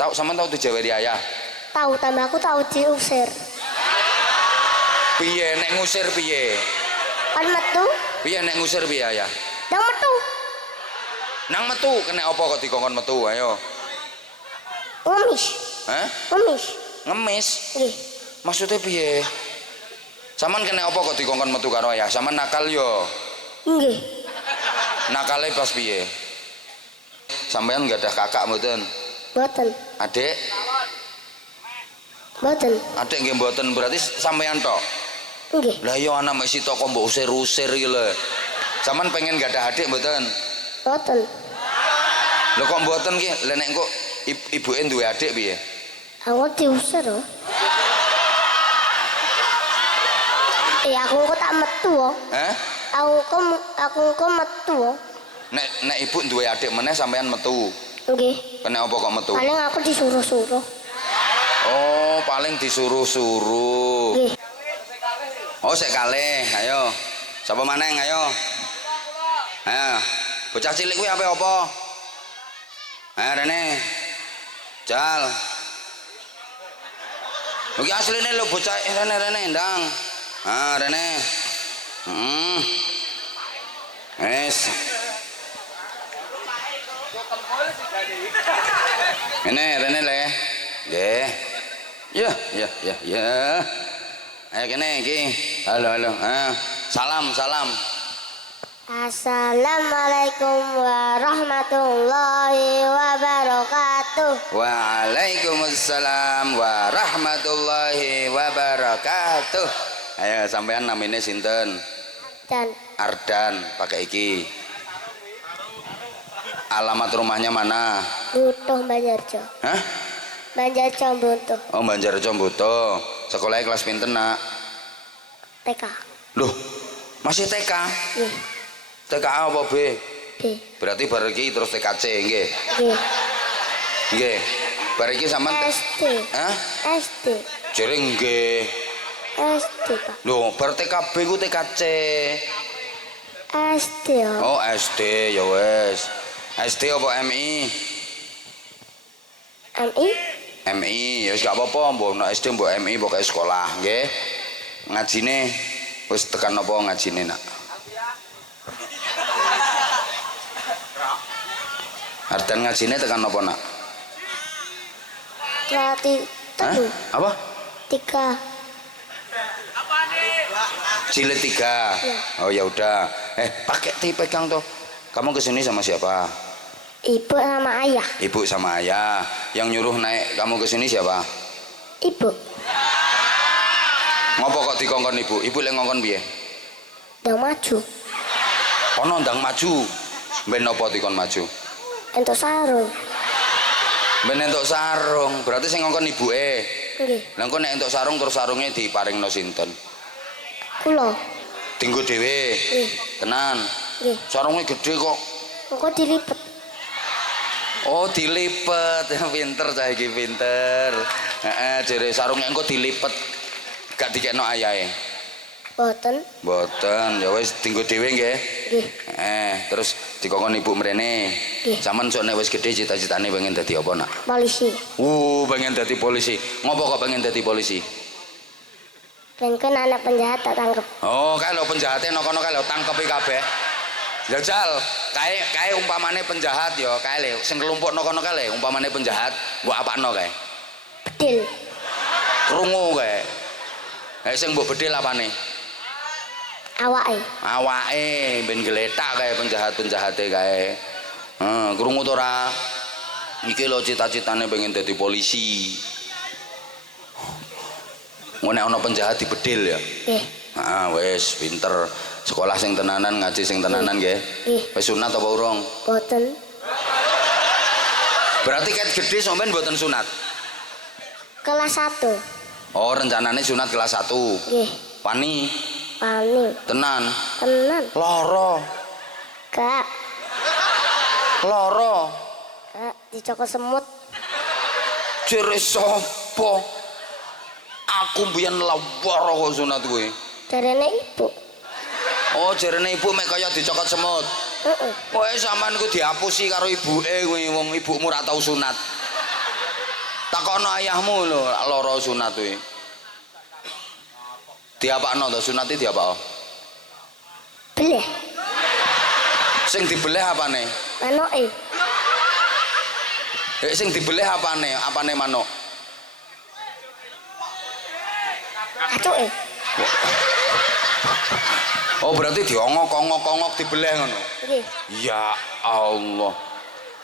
Tahu sampean tahu dijawari ayah? Tahu, tambah aku tahu diusir. Piye nek ngusir piye? Kan metu. Piye nek ngusir piye ayah? Nang metu. Nang metu kena apa kok dikongkon metu ayo? Ngemis. Hah? Ngemis. Ngemis? Nggih. Maksudnya piye? Saman kena apa kok dikongkon metu karo ayah? Saman nakal yo. Nggih. Nakale pas piye? Sampean enggak ada kakak mboten? Mboten. Adik? Mboten. Adik nggih mboten, berarti sampean tok. Nggih. Lah yo anak mesti toko mbok usir-usir iki lho. Saman pengen enggak ada adik mboten? Mboten. Lho kok mboten ki? Lah nek kok ibuke duwe adik piye? Aku diusir loh. Aku kok tak metu loh. Hah? Aku kok metu loh. Nek ibu duwe adik meneh sampean metu. Nggih. Kena apa kok metu? Paling aku disuruh-suruh. Oh, paling disuruh-suruh. Nggih. Oh, sik kalih, ayo. Sapa maneh, ayo. Ayo. Bocah cilik kuwi ape apa? Ayo rene. Jal. Iki asline lho bocah rene ndang. Ah, rene. Wes. Rene le. Nggih. Ya. Ayo kene iki. Halo. Salam. Assalamualaikum warahmatullahi wabarakatuh. Waalaikumsalam warahmatullahi wabarakatuh. Ayo sampean namanya sinten? Dan Ardan, pakai iki. Alamat rumahnya mana? Butuh Banjarjo. Hah? Banjarjo Butuh. Oh, Banjarjo Butuh. Sekolahnya kelas pinten, Nak? TK. Loh, masih TK? Nggih. TK apa B? B. Berarti bar iki terus TKC nggih. Nggih. Nggih. Bar iki sampean SD. Hah? SD. Jere nggih. SD, Pak. Loh, bar TKB ku TKC. SD ya. Oh, SD ya wes. SD apa MI? MI? MI, ya wis gak apa-apa, mbok nek SD mbok MI pokoke sekolah, nggih. Ngajine wis tekan apa ngajine, Nak? Ardan ngajine tekan apa, Nak? Berarti Hah? telu. Apa? 3. Jilid 3. Ya. Oh ya udah. Pakai pegang tuh. Kamu kesini sama siapa? Ibu sama ayah. Ibu sama ayah. Yang nyuruh naik kamu kesini siapa? Ibu. Ngopo kok dikongkon ibu? Ibu lek ngongkon piye? Udah maju. Ono ndang maju. Ben napa dikon maju? Untuk sarung. Ben entuk sarung. Berarti sing ngongkon ibuke. Nggih. Lah engko nek entuk sarung terus sarunge diparingno sinten? Kula. Dinggo dhewe. Nggih. Tenan. Nggih. Sarunge gede kok. Engko dilipet. Oh, dilipet. Pinter cah iki, pinter. Jere sarunge engko dilipet. Gak dikekno ayahe. Boten. Mboten, ya wis dinggo dhewe nggih. Nggih. Terus dikongkon ibu mrene. Nggih. Sampeyan sok nek wis gedhe cita-citane pengen dadi apa, Nak? Polisi. Pengen dadi polisi. Ngopo kok pengen dadi polisi? Pengen anak penjahat tak tangkep. Oh, kae lho penjahate nang kono kae lho tangkepi kabeh. Jajal, kae umpamane penjahat ya, kae lho sing kelompokno kono kae lho umpamane penjahat, mbok apakno kae? Bedil. Krungu kae. Sing mbok bedil apane? Awake. Awake ben geletak kae penjahat-penjahate kae. Krungu to ora? Iki lho cita-citane pengen dadi polisi. Ngono ana penjahat dibedil ya. Nggih. Wis pinter. Sekolah sing tenanan, ngaji sing tenanan nggih. Nggih. Wis sunat apa urung? Boten. Berarti ket gedhe sampean mboten sunat. Kelas 1. Oh, rencanane sunat kelas 1. Nggih. Wani, Pani. tenan. Tenan. Loro. Kak. Loro. Kak dicokot semut. Jere sapa? Aku mbiyen lawara kok sunat kuwi. Jarene ibu. Oh, jarene ibu mek kaya dicokot semut. Heeh. Kowe sampean ku diapusi karo ibuke kuwi wong ibumu ora tau sunat. Takono ayahmu lho lara sunat kuwi. Diapakno to sunate diapakno? Beleh. Sing dibeleh apane? Manoke. Sing dibeleh apane? Apane manuk? Acuke. Oh berarti diongok-ongok dibeleh ngono. Nggih. Ya Allah.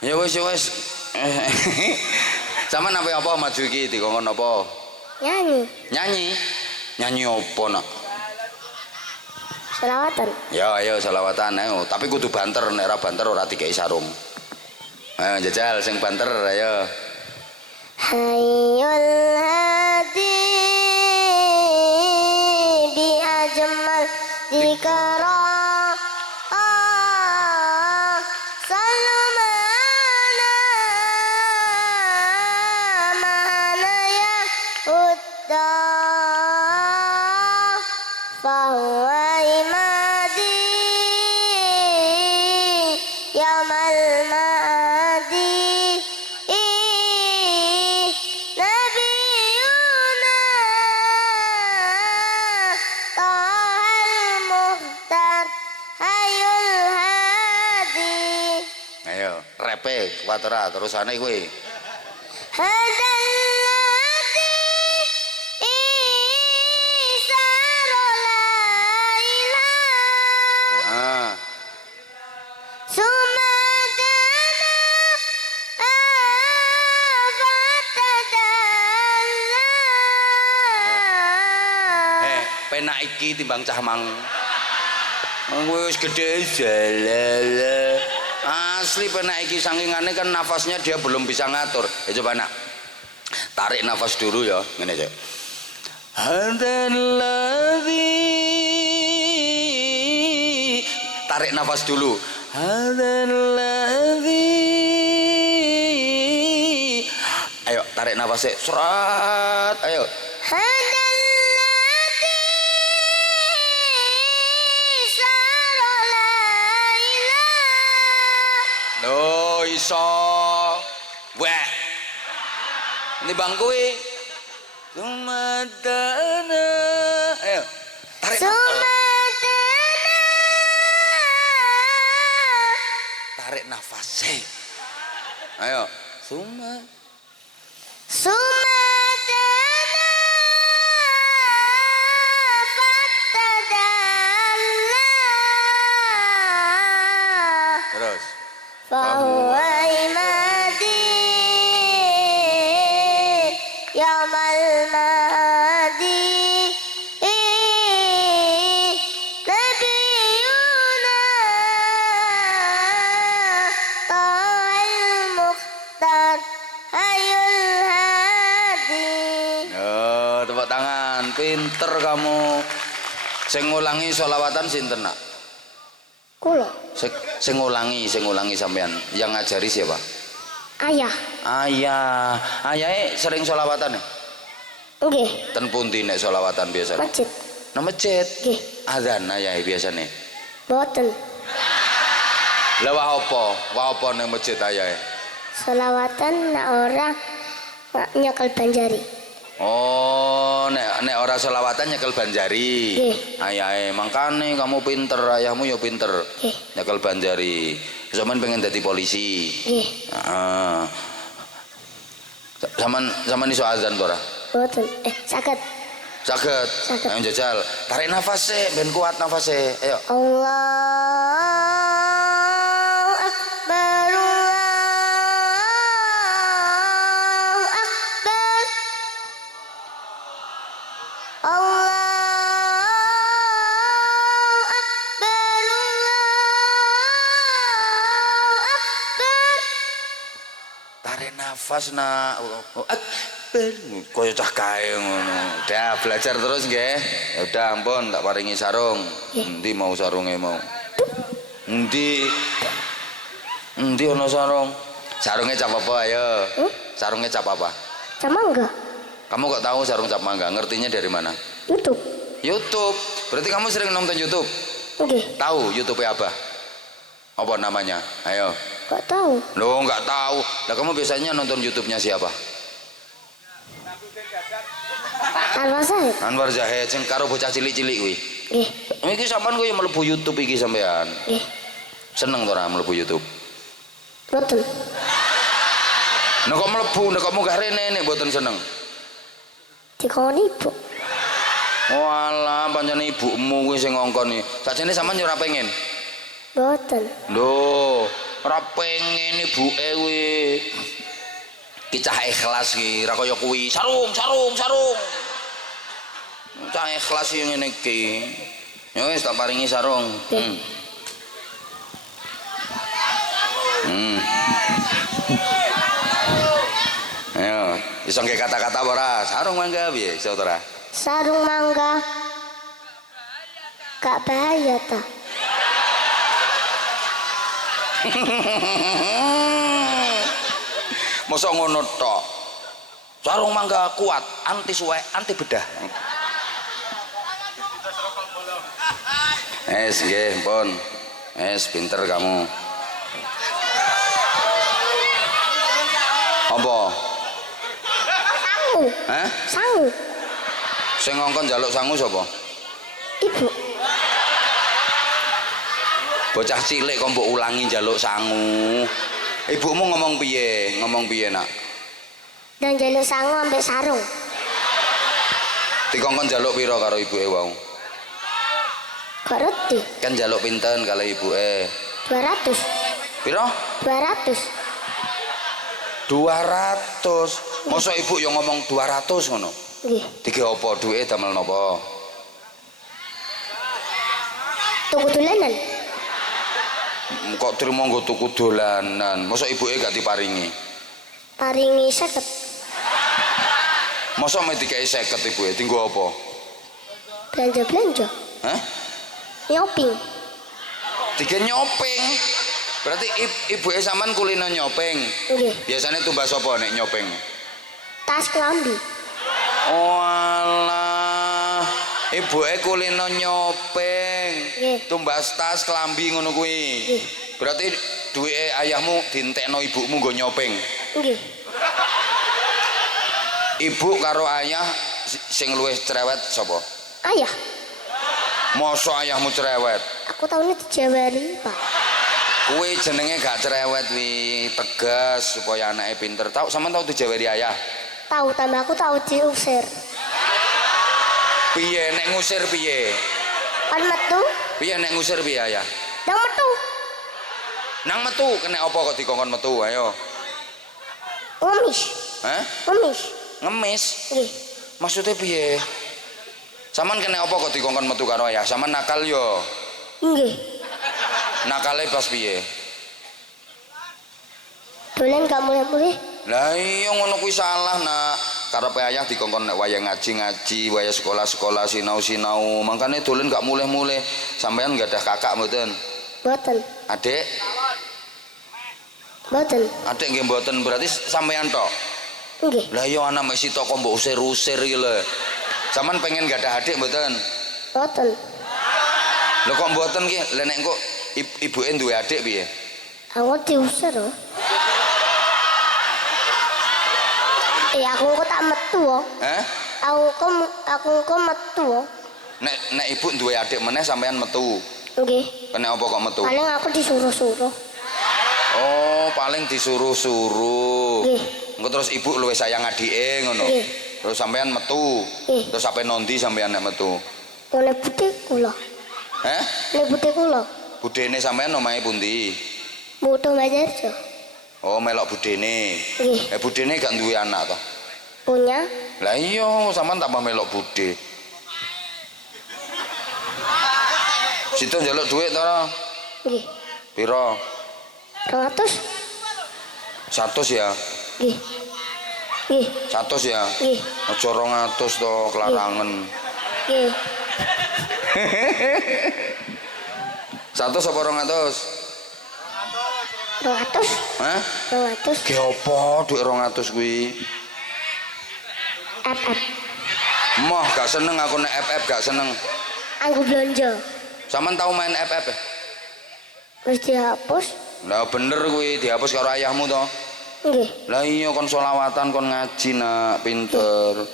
Ya wis. Sama apa maju iki dikongkon apa? Nyanyi. Nyanyi apa nak? Selawatan. Ya ayo selawatan ayo, tapi kudu banter, nek ora banter ora dikei sarung. Ayo jajal sing banter ayo. Hayyul hadi bi ajmal dikara salumana mana ya udda fahuwa imadi yamal madi nabiyuna tahal muhtar hayul hadi. Ayo repe kuat ora terusane kuwi. Hadallati isarolaila sumadana afatadalla. Penak iki timbang cah mang. Wis gede jalala. Asli penak iki sangingane kan nafasnya dia belum bisa ngatur. Coba nak. Tarik nafas dulu ya, ngene aja. Hadalladzi. Tarik nafas dulu. Hadalladzi. Ayo tarik nafasnya. Serat. Ayo. Hadallati isarolaila. Oh iso. Weh. Ini bangkui. Sumadana. Ayo. Tarik. Sumadana. Tarik nafasnya. Ayo. Sumadana fatadalla. Terus. Fahuwa imadi yamal madi nabiyuna tahal muhtar hayul hadi. Oh, tepuk tangan. Pinter kamu. Sing ngulangi sholawatan sinten nak? Kulo. Sing ngulangi sampean. Yang ngajari siapa? Ayah. Ayah. Ayahe sering sholawatan ya? Nggih. Ten pundi nek sholawatan biasa? Masjid. Nang masjid. Nggih. Adzan ayahe biasane. Boten. Lah wah apa nang masjid ayahe? Selawatan nak ora nyekel banjari. Oh, nek ora sholawatan nyekel banjari. Nggih. Ayahe mangkane kamu pinter, ayahmu ya pinter. Nggih. Nyekel banjari. Sampeyan pengen dadi polisi. Nggih. Heeh. Zaman iso azan to ora? Boten. Saged. Saged. Ayo jajal. Tarik nafas ben kuat nafase. Ayo. Allahu Akbar. Allahu Akbar. Allahu Akbar. Allahu Akbar. Tarik nafas nak. Akbar. Koyo cah kae ngono. Udah belajar terus nggih. Ya udah ampun tak paringi sarung. Endi mau sarunge mau? Endi? Endi ana sarung? Sarunge cap apa ayo? Sarunge cap apa? Sama enggak? Kamu kok tahu sarung cap mangga? Ngertinya dari mana? YouTube. YouTube. Berarti kamu sering nonton YouTube? Nggih. Tahu YouTube apa? Apa namanya? Ayo. Kok tahu? Loh nggak tahu. Lah kamu biasanya nonton YouTube-nya siapa? Anwar Zahid. Anwar Zahid sing karo bocah cilik-cilik kuwi. Nggih. Iki sampean kuwi mlebu YouTube iki sampean. Nggih. Seneng to ora mlebu YouTube? Boten. Nek kok mlebu, nek kok munggah rene nek mboten seneng. Dikon ibu. Walah, pancen ibumu kuwi sing ngongkon iki. Sajane sampean yo ora pengen. Boten. Lho, ora pengen ibuke kuwi. Ki cah ikhlas ki, ora kaya kuwi. Sarung. Cah ikhlas yo ngene iki. Ya wis tak paringi sarung. Ayo, iso nggih kata-kata apa ora? Sarung mangga piye iso ora? Sarung mangga. Gak bahaya ta? Mosok ngono tok. Sarung mangga kuat, anti suwek, anti bedah. Nggih, pun. Pinter kamu. Apa? Sangu. Hah? Sangu. Sing ngongkon njaluk sangu sapa? Ibu. Bocah cilik kok mbok ulangi njaluk sangu. Ibumu ngomong piye? Nak? Dan jaluk sangu ambek sarung. Dikongkon njaluk pira karo ibuke wau? Gak ngerti. Kan njaluk pinten karo ibuke? 200. Pira? 200. 200. Mosok ibu yang ngomong 200 ngono? Nggih. Dige apa duwike damel napa? Tuku dolanan. Kok trimo nggo tuku dolanan. Mosok ibuke gak diparingi? Paringi 50. Mosok mek dikei 50 ibuke dienggo apa? Belanja. Hah? Nyoping. Dige nyoping. Berarti ibuke sampean kulino nyoping. Nggih. Biasanya tumbas apa nek nyoping? Tas kelambi. Oh alah. Ibuke kulino nyoping. Nggih. Tumbas tas klambi ngono kuwi. Nggih. Berarti duwike ayahmu dientekno ibumu nggo nyoping. Nggih. Ibu karo ayah sing luwih cerewet sapa? Ayah. Mosok ayahmu cerewet? Aku tahunya dijawari, Pak. Kuwi jenenge gak cerewet wi, tegas supaya anaknya pinter. Tahu sampean tahu dijawari ayah? Tahu, tambah aku tahu diusir. Piye nek ngusir piye? Kan metu. Piye nek ngusir piye ayah? Nang metu. Nang metu kena apa kok dikongkon metu ayo? Ngemis. Hah? Ngemis. Ngemis? Nggih. Maksudnya piye? Sampean kena apa kok dikongkon metu karo ayah? Sampean nakal yo. Nggih. Nakale pas piye? Dolen gak mulai-mulai. Lah iya ngono kuwi salah nak. Karepe ayah dikongkon nek wayah ngaji-ngaji, wayah sekolah-sekolah sinau-sinau. Makane dolen gak mulih-mulih. Sampean gak ada kakak mboten? Boten. Adik? Boten. Adik nggih mboten berarti sampean tok. Nggih. Lah iya anak mek sitok kok mbok usir-usir iki lho. Sampean pengen gak ada adik mboten? Boten. Lho kok mboten ki? Lah nek kok ibuke duwe adik piye? Aku diusir loh. Aku kok tak metu loh. Hah? Aku kok metu loh. Nek ibu duwe adik meneh sampean metu. Nggih. Kena apa kok metu? Paling aku disuruh-suruh. Oh, paling disuruh-suruh. Nggih. Engko terus ibu luwih sayang adike ngono. Nggih. Terus sampean metu. Nggih. Terus sampe nondi sampean nek metu? Oleh bude kula. Hah? Oleh bude kula. Budene sampean omahe pundi? Mutu Majarjo. Oh, melok budene. Nggih. Budene gak duwe anak to? Punya. Lah iya, sampean tambah melok bude. Situ njaluk duit to? Nggih. Pira? 200. 100 ya? Nggih. Nggih. 100 ya? Nggih. Aja 200 to, kelarangan. Nggih. 100 apa 200? 200. Hah? 200. Ge apa duit 200 kuwi? FF. Moh gak seneng aku nek FF gak seneng. Aku belanja. Sampeyan tau main FF ya? Wis dihapus. Lah bener kuwi dihapus karo ayahmu to. Nggih. Lah iya kon selawatan kon ngaji nak pinter.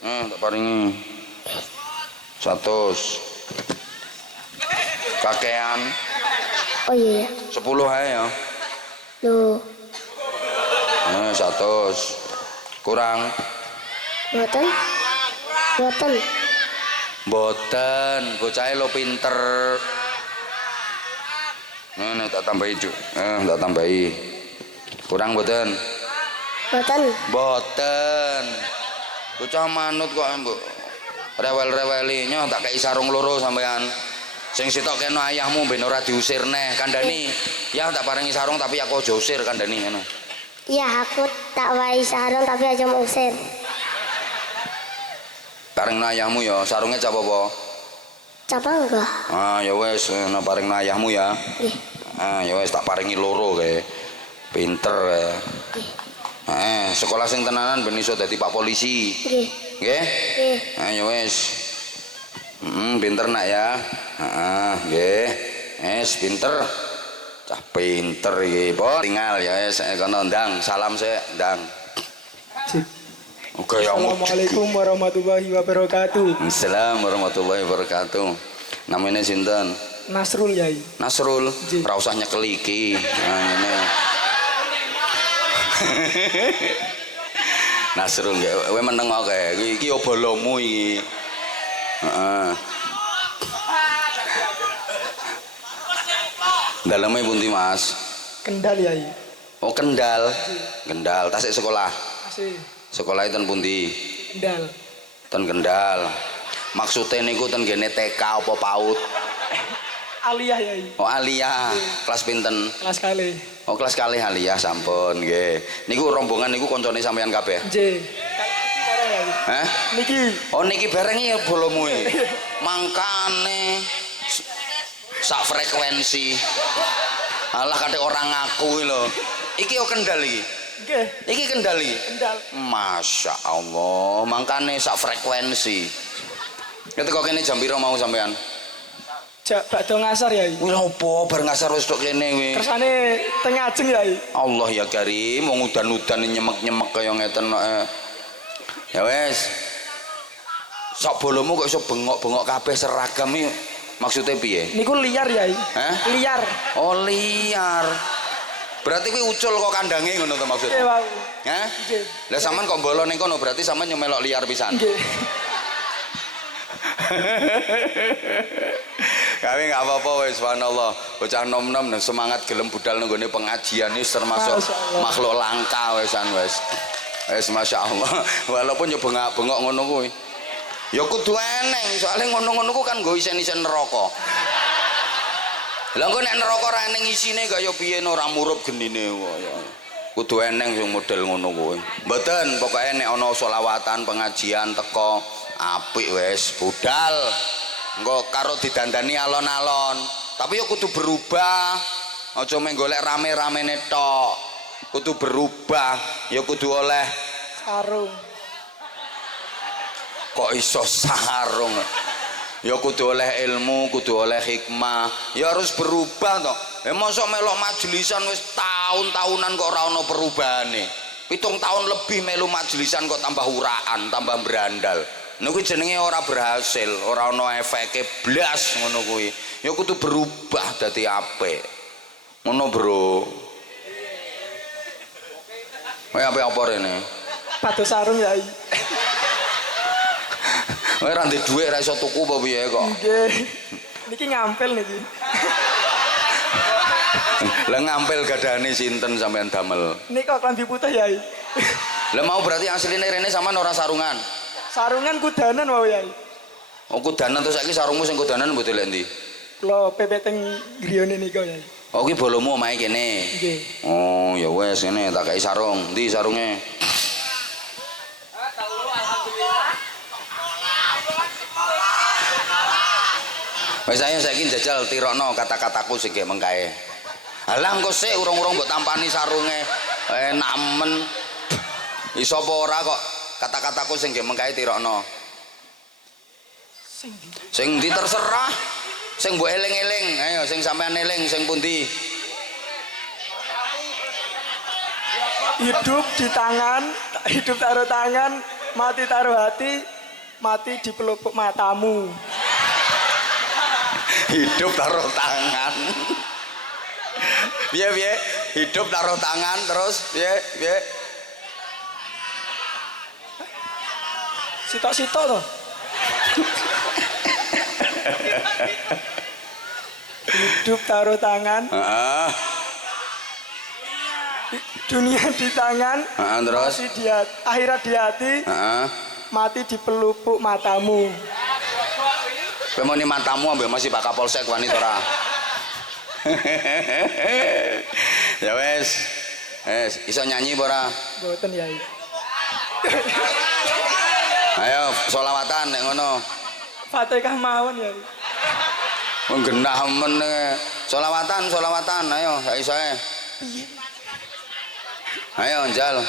Tak paringi 100. Kakean. Oh iya ya. 10 ae ya. Loh, 100. Kurang. mboten. Mboten. Mboten, bocahe lo pinter. Nek tak tambahi, Cuk. Tak tambahi. Kurang mboten? Mboten. Mboten. Bocah manut kok, Mbok. Rewel-reweli nyoh tak kei sarung loro sampean. Sing sitok kena ayahmu ben ora diusir neh, kandhani. Ya tak paringi sarung tapi aku aja usir kandhani ngono. Iya, aku tak wae sarung tapi aja mau usir. Paring ayahmu ya, sarungnya cap apa? Capa enggak? Ya wis, paring ayahmu ya. Nggih. Ya wis tak paringi loro kae. Pinter kae. Sekolah sing tenanan ben iso dadi Pak Polisi. Nggih. Nggih? Nggih. Ya wis. Pinter nak ya. Nggih. Pinter. Cah pinter iki, Po. Tinggal ya wis kono ndang, salam sik, ndang. Assalamualaikum warahmatullahi wabarakatuh. Assalamualaikum warahmatullahi wabarakatuh. Namanya sinten? Nasrul Yai. Nasrul. Ji. Ora usah nyekel iki. Ngene. Nasrul nggih, kowe meneng kok kae. Iki yo bolomu iki. Heeh. Daleme pundi, Mas? Kendal Yai. Oh, Kendal. Kendal, tasik sekolah. Masih Sekolah ten pundi? Kendal. Ten Kendal. Maksudnya niku ten gene TK apa PAUD? Aliyah Yai. Oh, Aliyah. Kelas pinten? Kelas kali. Oh, kelas kali Aliyah sampun nggih. Niku rombongan niku koncone sampean kabeh. J. Bareng Yai. Hah? Niki. Oh, niki bareng ya bolomu iki. Mangkane sak frekuensi. Alah kate orang ngaku lho. Iki yo Kendal iki. Nggih. Iki Kendal iki. Kendal. Masya Allah, mangkane sak frekuensi. Ketika kene jam piro mau sampean? Jak bakdo ngasar Yai. Wih opo bar ngasar wis tok kene kuwi. Kersane tengah ajeng Yai. Allah ya Karim, wong udan-udan nyemek-nyemek kaya ngeten kok. Ya wis. Sak bolomu kok iso bengok-bengok kabeh seragam iki. Maksudnya piye? Niku liar Yai. Hah? Liar. Oh, liar. Berarti kuwi ucul kok kandange ngono to maksud? Nggih, Pak. Hah? Nggih. Lah sampean kok mbolo ning kono berarti sampean nyemelok liar pisan. Nggih. Kami nggak apa-apa wis subhanallah. Bocah nom-nom dan semangat gelem budal nenggone pengajian ini termasuk makhluk langka wisan wis. Wis masyaallah. Walaupun yo bengak-bengok ngono kuwi. Ya kudu eneng, soalnya ngono-ngono ku kan nggo isen-isen neraka. Lah engko nek neraka ora eneng isine kaya piye ora murup genine kaya. Kudu eneng sing model ngono kuwi. Mboten, pokoke nek ana selawatan pengajian teko apik wis budal. Engko karo didandani alon-alon. Tapi yo kudu berubah. Aja mek golek rame-ramene tok. Kudu berubah, ya kudu oleh Sarung. Kok iso sarung? Ya kudu oleh ilmu, kudu oleh hikmah. Ya harus berubah toh. Mosok melok majelisan wis tahun-tahunan kok ora ono perubahane. 7 tahun lebih melu majelisan kok tambah uraan, tambah berandal. Niku jenenge ora berhasil, ora ono efeke blas ngono kuwi. Ya kudu berubah dadi apik. Ngono, Bro. Kowe apa rene? Padu sarung Yai. Kowe ra ndek dhuwit ra iso tuku apa piye kok? Nggih. Niki ngampil niki. Lah ngampil gadane sinten sampean damel? Niki kok klambi putih Yai. Lah mau berarti asline rene sampean ora sarungan. Sarungan kudanan wae Yai. Oh kudanan terus saiki sarungmu sing kudanan mbok delek ndi? Kula pepet teng griyane nika Yai. Oh ki bolomu omahe kene. Nggih. Oh ya wes ngene tak kei sarung. Ndi sarunge? Wes ayo saiki njajal tirokno kata-kataku sing gek mengkae. Halah engko sik urung-urung mbok tampani sarunge. Enak men. Iso apa ora kok kata-kataku sing gek mengkae tirokno. Sing ndi terserah. Sing mbok eling-eling. Ayo sing sampean eling sing pundi? Hidup di tangan, hidup taruh tangan, mati taruh hati, mati di pelupuk matamu. Hidup taruh tangan. Piye piye? Hidup taruh tangan terus piye piye? Sitok-sitok toh. Hidup taruh tangan, Heeh. dunia di tangan, Terus mati di hati, akhirat di hati, heeh. mati di pelupuk matamu. Kowe muni matamu ambek masih Pak Kapolsek wanita ora? Ya wes. Iso nyanyi apa ora? Mboten Yai. Ayo sholawatan nek ngono. Fatihah mawon Yai. Genah men. Sholawatan, ayo sak isoe. Ayo njal.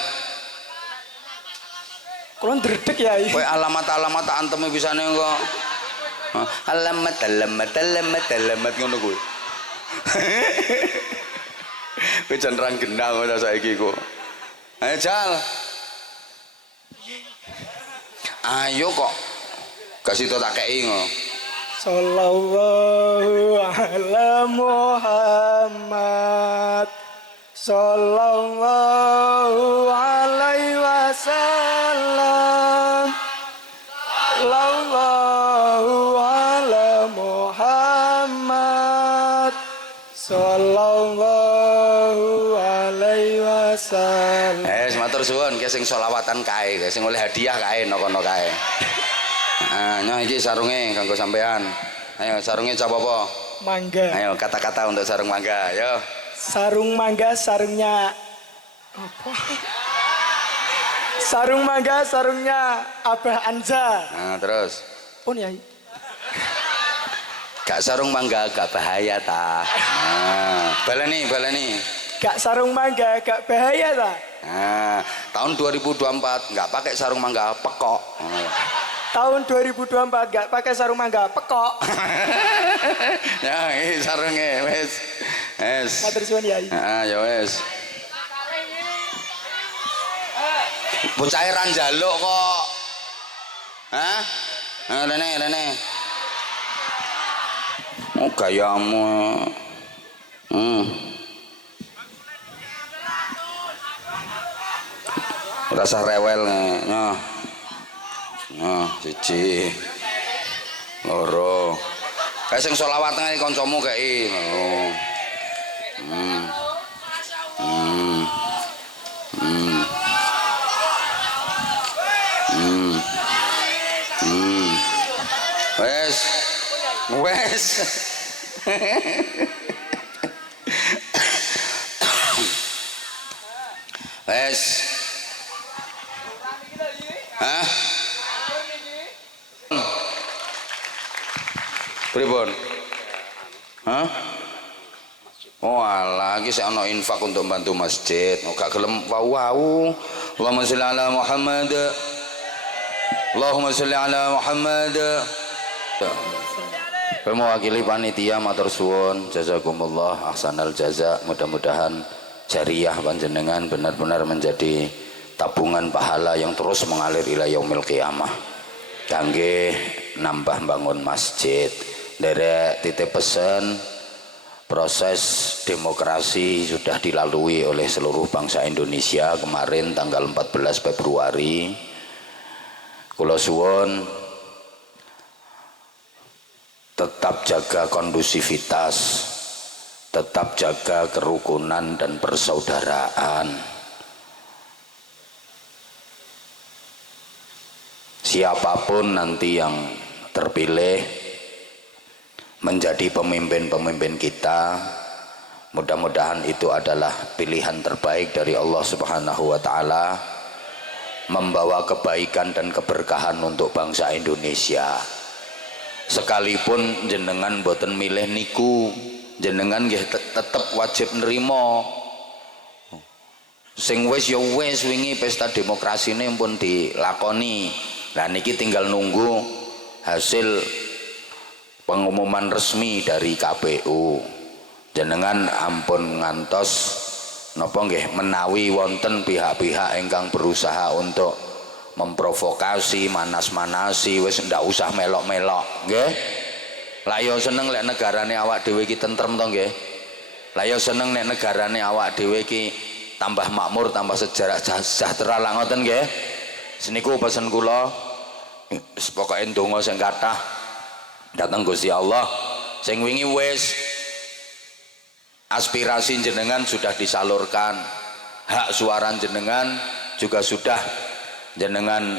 Kula ndredeg Yai. Kowe alamat anteme pisane kok. Alamat ngono kuwi. Kowe jan rang genah kok saiki kok. Ayo jal. Ayo kok. Kasih to tak kei ngono. Sallallahu ala Muhammad. Sallallahu alaihi wasallam. Sallallahu ala Muhammad. Sallallahu alaihi wasallam. Matur suwun ki sing sholawatan kae, sing oleh hadiah kae kono kae. Nah, iki sarunge kanggo sampean. Ayo sarunge cap apa? Mangga. Ayo kata-kata untuk sarung mangga, ayo. Sarung mangga, sarungnya apa? Sarung mangga, sarungnya Abah Anja. Nah, terus. Pun Yai. Gak sarung mangga gak bahaya ta. Nah, baleni. Gak sarung mangga, gak bahaya ta? Nah, tahun 2024 nggak pakai sarung mangga pekok. Tahun 2024 gak pakai sarung mangga, pekok. Ya, ini sarungnya wes. Matur suwun Yai. Ya wes. Bocah ra njaluk kok. Hah? Rene. Oh gayamu. Rasa rewel nya. Siji. Loro. Kae sing selawat nang kancamu kae. Wes. Hah? Pripun? Hah? Oh alah, iki sik ana infak untuk bantu masjid. Oh gak gelem wau. Allahumma sholli ala Muhammad. Allahumma sholli ala Muhammad. Mewakili panitia matur suwun, jazakumullah ahsanal jaza. Mudah-mudahan jariah panjenengan benar-benar menjadi tabungan pahala yang terus mengalir ila yaumil qiyamah. Kangge nambah bangun masjid. Derek titip pesan, proses demokrasi sudah dilalui oleh seluruh bangsa Indonesia kemarin tanggal 14 Februari. Kula suwun tetap jaga kondusivitas, tetap jaga kerukunan dan persaudaraan. Siapapun nanti yang terpilih menjadi pemimpin-pemimpin kita, mudah-mudahan itu adalah pilihan terbaik dari Allah Subhanahu wa taala, membawa kebaikan dan keberkahan untuk bangsa Indonesia. Sekalipun jenengan boten milih niku, jenengan nggih tetep wajib nerima. Sing wis ya wis, wingi pesta demokrasine pun dilakoni. Lah niki tinggal nunggu hasil pengumuman resmi dari KPU. Jenengan ampun ngantos napa nggih menawi wonten pihak-pihak ingkang berusaha untuk memprovokasi, manas-manasi, wis ndak usah melok-melok nggih. Lah ya seneng lek negarane awak dhewe iki tentrem to nggih. Lah ya seneng nek negarane awak dhewe iki tambah makmur, tambah sejahtera lah ngoten nggih. Seniku pesen kula wis pokoke ndonga sing kathah dateng Gusti Allah. Sing wingi wis aspirasi jenengan sudah disalurkan, hak suara jenengan juga sudah jenengan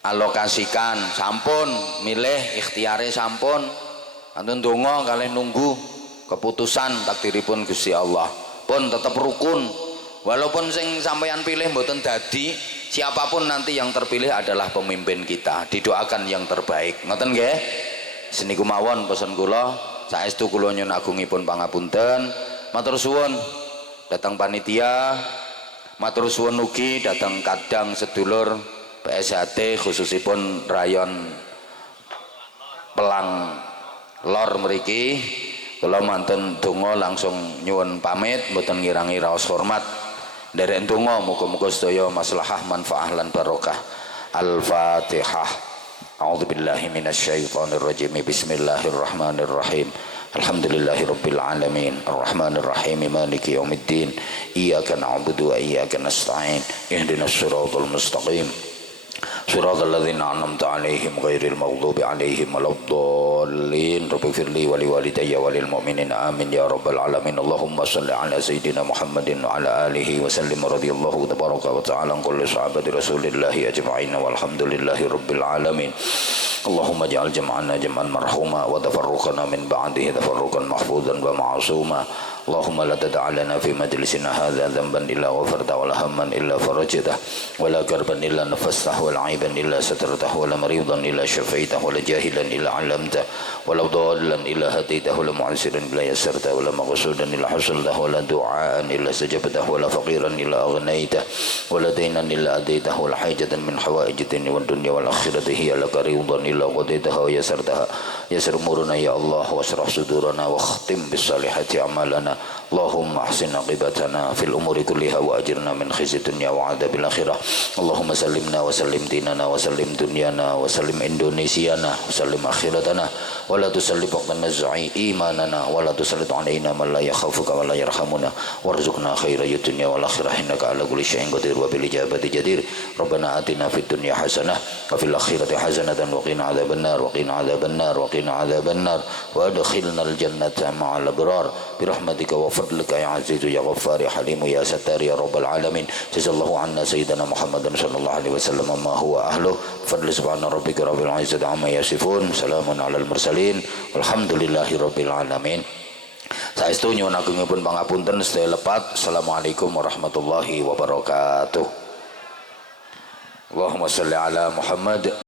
alokasikan, sampun milih ikhtiare sampun, antun donga kalih nunggu keputusan takdiripun Gusti Allah. Pun tetap rukun, walaupun sing sampeyan pilih mboten dadi, siapapun nanti yang terpilih adalah pemimpin kita, didoakan yang terbaik ngoten nggih. Seniku mawon pesen kula. Saestu kula nyuwun agungipun pangapunten, matur suwun datang panitia, matur suwun ugi datang kadang sedulur PSHT khususipun rayon Pelang Lor mriki. Kula mantun donga langsung nyuwun pamit mboten ngirangi raos hormat. Nderek donga muga-muga sedaya maslahah manfaah lan barokah. Al-Fatihah. A'udzubillahi minasyaitonirrajim. Bismillahirrahmanirrahim. Alhamdulillahirabbil alamin. Arrahmanirrahim. Maliki yaumiddin. Iyyaka na'budu wa iyyaka nasta'in. Ihdinas siratal mustaqim. Siratal ladzina an'amta 'alaihim ghairil maghdubi 'alaihim waladdallin. Rabbighfir li wa liwalidayya wa lil mu'minina amin ya rabbal alamin. Allahumma shalli 'ala sayidina Muhammadin wa 'ala alihi wa sallim radhiyallahu tabaraka wa ta'ala an kulli sahabati Rasulillahi ajma'in walhamdulillahi rabbil alamin. Allahumma ja'al jam'ana jam'an marhuma wa tafarruqana min ba'dihi tafarruqan mahfuzan wa ma'suma. Allahumma la tad'a lana fi majlisina hadza dhanban illa ghafarta wa la hamman illa farajtah wa la karban illa nafastah wa la 'aiban illa satartah wa la maridan illa shafaitah wa la jahilan illa 'allamtah wa la dhallan illa hadaitah wa la mu'siran illa yassartah wa la maghsudan illa hasaltah wa la du'aan illa sajabtah wa la faqiran illa aghnaitah wa la daynan illa adaitah wa la hajatan min hawaijid dunya wal akhirati hiya laka ridan illa qadaitaha wa yassartaha. Yassir umurana ya Allah wasrah sudurana wa khtim bis salihati amalana. Allahumma ahsin aqibatana fil umuri kulliha wa ajirna min khizyi dunya wa adzabil akhirah. Allahumma sallimna wa sallim dinana wa sallim dunyana wa sallim indonesiana wa sallim akhiratana wa la tusallim waqtan naz'i imanana wa la tusallit alaina man la yakhafuka wa la yarhamuna warzuqna khairay dunya wal akhirah innaka ala kulli syai'in qadir wa bil ijabati jadir. Rabbana atina fid dunya hasanah wa fil akhirati hasanatan wa qina adzabannar wa qina adzabannar wa qina adzabannar wa adkhilna al jannata ma'al abrar bi rahmatika wa fadlika ya azizu ya ghaffar ya halim ya sattar ya rabbal alamin. Jazallahu anna sayyidina Muhammadan sallallahu alaihi wasallam ma huwa ahlu fadli subhana rabbika rabbil izzati amma yasifun salamun alal mursalin walhamdulillahi rabbil alamin. Saestu nyuwun agungipun pangapunten sedaya lepat. Assalamualaikum warahmatullahi wabarakatuh. Allahumma shalli ala Muhammad.